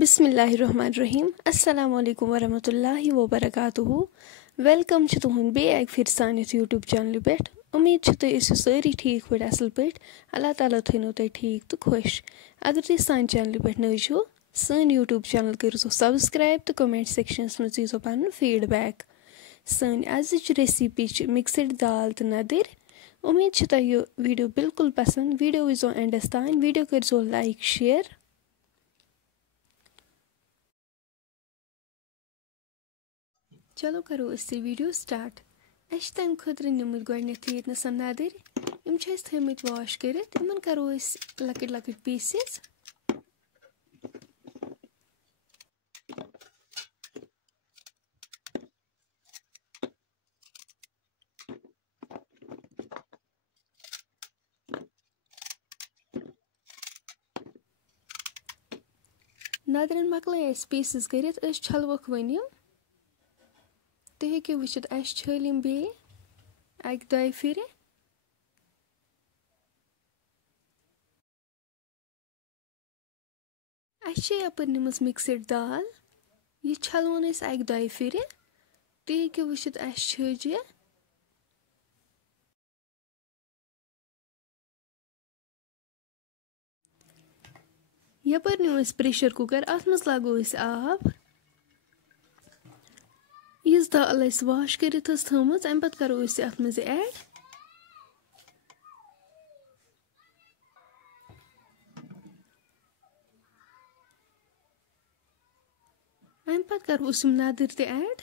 बिस्मिल्लाहिर्रहमानिर्रहीम अस्सलामुअलैकुम वरहमतुल्लाहि वबरकातुहू वेलकम तुहद बे फिर सानिस यूट्यूब चैनल पे। उम्मीद तुम ऐसी सारी ठीक पे असल पे। अल्लाह ताला थो तुम ठीक तो खुश। अगर तुम सान चैनल पे नई छो सन यूट्यूब चैनल करो सब्सक्राइब तो कमेंट सेक्शनस में दीजो पन फीडबैक। सन आज रेसिपी मिक्सड दाल तो नदिर। उम्मीद तुम यह वीडियो बिल्कुल पसंद। वीडियो वो एंडस तान वीडियो करो लाइक शेयर। चलो करो इससे वीडियो स्टार्ट। अस तम खतर निमुत गोडनेथ ये नदर यम थमत वाश कर इन करो लकट लकट पीसेस। नदरन मकल पीसेस कर छलवक वन तुम हेको वुचित छलिम बे अक दो फिर। यपर निम मिक्सड दाल यह छलवन अक दो फिर तुम हेको वुचित छज यह। यपर न्यू प्रेशर कुकर अत मज लगो आब। इस दाल वाश कर थम अम पे करो अत मज ऐड। अम पे करो नदर ते ऐड।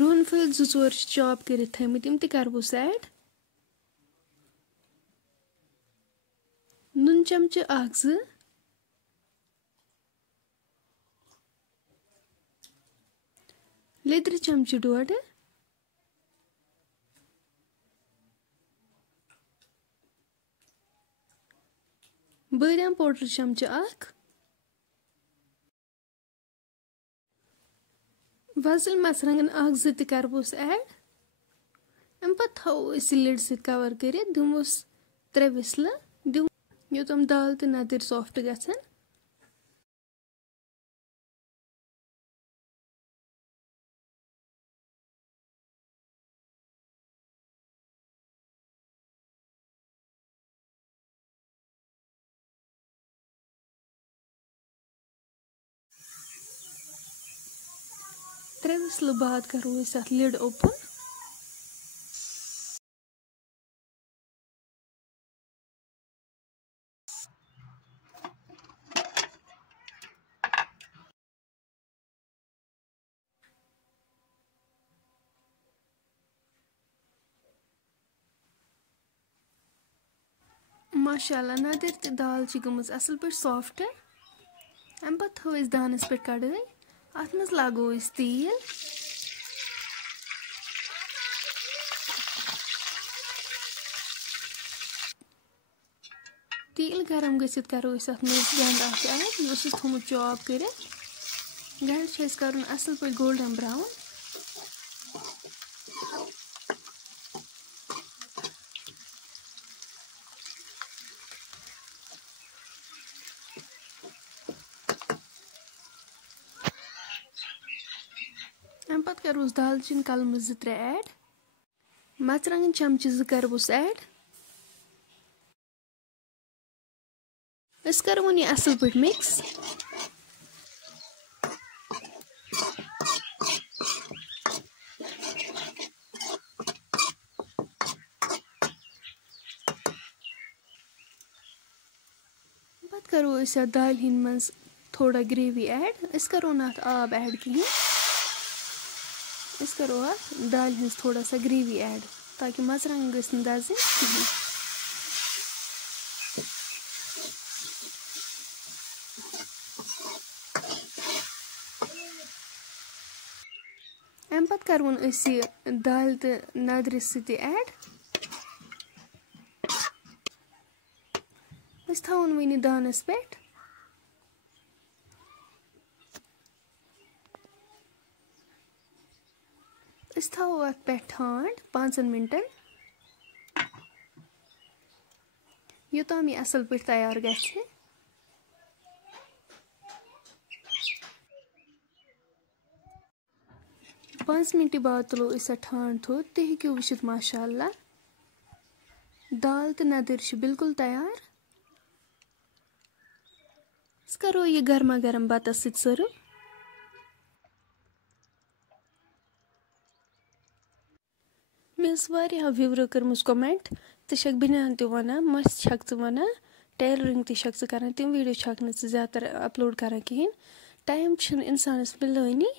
रुहन फल जोर चॉप कर थमत ते करबुस ऐड। नून चमचे अख लेदर चमचे डोड बादाम पाउडर चमचे अख वजल मरचंगन अख ज करबुस ऐड। अम पे थो लिड सत कवर कर दिमोस 3 विसल योतम दाल तो नदर सॉफ्ट गसन। त्रे विसल बाद करो अत लिड ओपन। माशाअल्लाह नदर तो दाल गम असल पे सॉफ्ट। अम पे थो दानस पे कड़ाई अत मज लगो तेल। तेल गरम गसित करो अत मज गंड ऐड यह थोमुत चॉप कर। गंड कर असल पे गोल्डन ब्राउन। अम पे करोस दालचीन कलम 2-3 ऐड। मरचंगन चमचे 2 करबुस ऐड। करो यह असल पे मिक्स। पे करो दाल हिंद मज थोड़ा ग्रेवी ऐड। करो ना आब ऐड कहें करो दाल हिंस थोड़ा सा ग्रेवी ऐड ताकि मरचंगन गसन दजन कहें। अम पे करोन दाल तो नदर सत ऐड। अस थवन वनी दानस पे अस थो अत पे ठांड 5 मिनटन योताम यह असल पे तैयार गछे। 5 मिनट बाद तुलो इस ठांड थो ते हेक्यो वुचित माशाअल्लाह दाल तो नदर बिल्कुल तैयार। अस करो ये गर्मा गर्म बतस सत सर्व। मे व्यूवरो कर्मज कमेंट तक बनियान त वन मस छक वन टेलरिंग तक कर तम वीडियो छक ज्यादा अपलोड कर कहें टाइम इंसानस मिलानी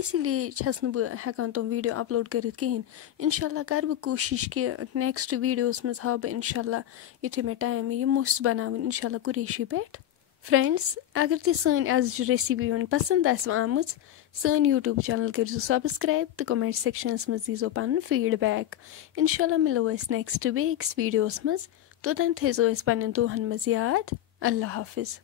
इसीलिए छस हेकान तुम वीडियो अपलोड कर कहें। इंशाल्लाह कर बह कोशिश कि नेक्स्ट वीडियोस मज हाव बह इंशाल्लाह युथे मे टाइम यह मुस बनावन इंशाल्लाह कुरेशी पे। फ्रेंड्स अगर तुम सन आज रेसिपी वन पसंद आम सन यूट्यूब चैनल करो सब्सक्राइब तो कमेंट सेक्शनस मज दीजो पन फीडबैक। इंशाल्लाह मिलो नेक्स्ट बेक्स वीडियोस मज तोतन थो पन्न दुहन मज याद। अल्लाह हाफिज।